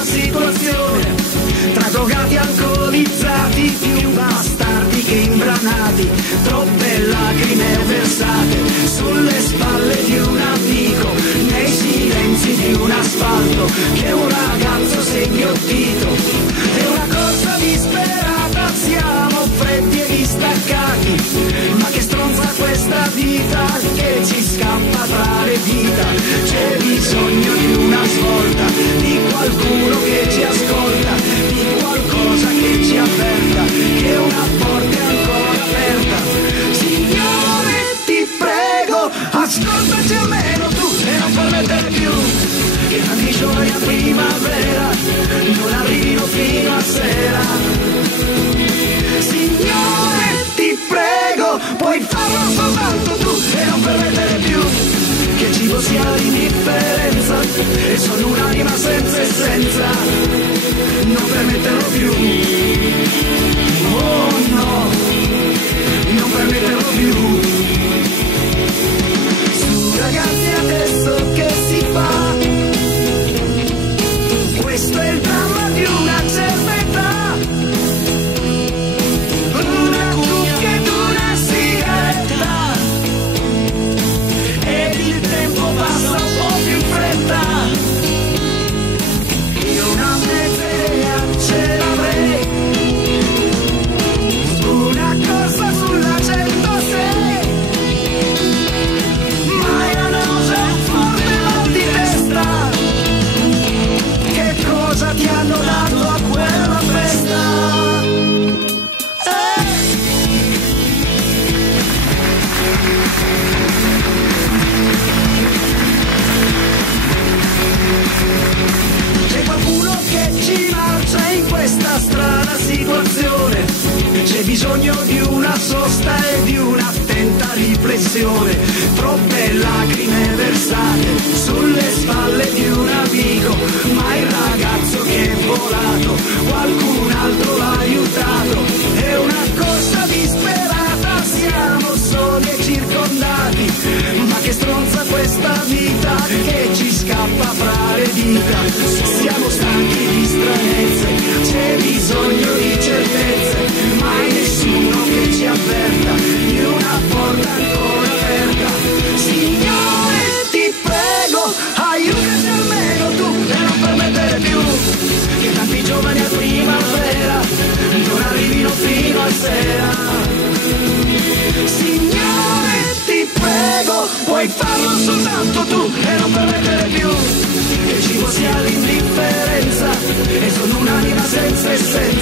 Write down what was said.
strana situazione, tra drogati alcolizzati, più bastardi che imbranati, troppe lacrime versate sulle spalle di un amico, nei silenzi di un asfalto che un ragazzo si è inghiottito. È una corsa disperata, siamo freddi e distaccati, ma che stronza questa vita che ci scappa tra le dita. C'è bisogno di una svolta, di qualcuno che ci ascolta, di qualcosa che ci avverta che una porta è ancora aperta. Signore, ti prego, ascoltaci almeno tu e non permettere più che tanti giorni a primavera non arrivino fino a sera. Signore, ti prego, puoi farlo soltanto tu e non permettere più che il cibo sia l'indifferenza e sono un'anima senza essenza, non permetterlo più. Oh no, non permetterlo più. Su ragazzi, adesso che si fa? Questo è il dramma di una certa età, una cuffia ed una sigaretta, ed il tempo passa un po' più in fretta. Io una mezza idea ce l'avrei, una corsa sulla 106, ma io non c'è un forte mal di testa. Che cosa ti hanno dato a quella festa? C'è qualcuno che ci marcia in questa strana situazione, c'è bisogno di una sosta e di un'attenta riflessione, troppe lacrime versate sulle spalle di un amico, ma il ragazzo che è volato qualcun altro l'ha aiutato. È una corsa disperata, siamo soli e circondati, ma che stronza questa vita che ci scappa fra le dita. Siamo stanchi di stranezze, c'è bisogno di certezze, mai nessuno che ci avverta di una porta ancora aperta. Signore, ti prego, aiutaci almeno tu e non permettere più che tanti giovani a primavera non arrivino fino a sera. Signore, ti prego, puoi farlo soltanto tu e non permettere più che il cibo sia l'indifferenza e sono un'anima senza essenza.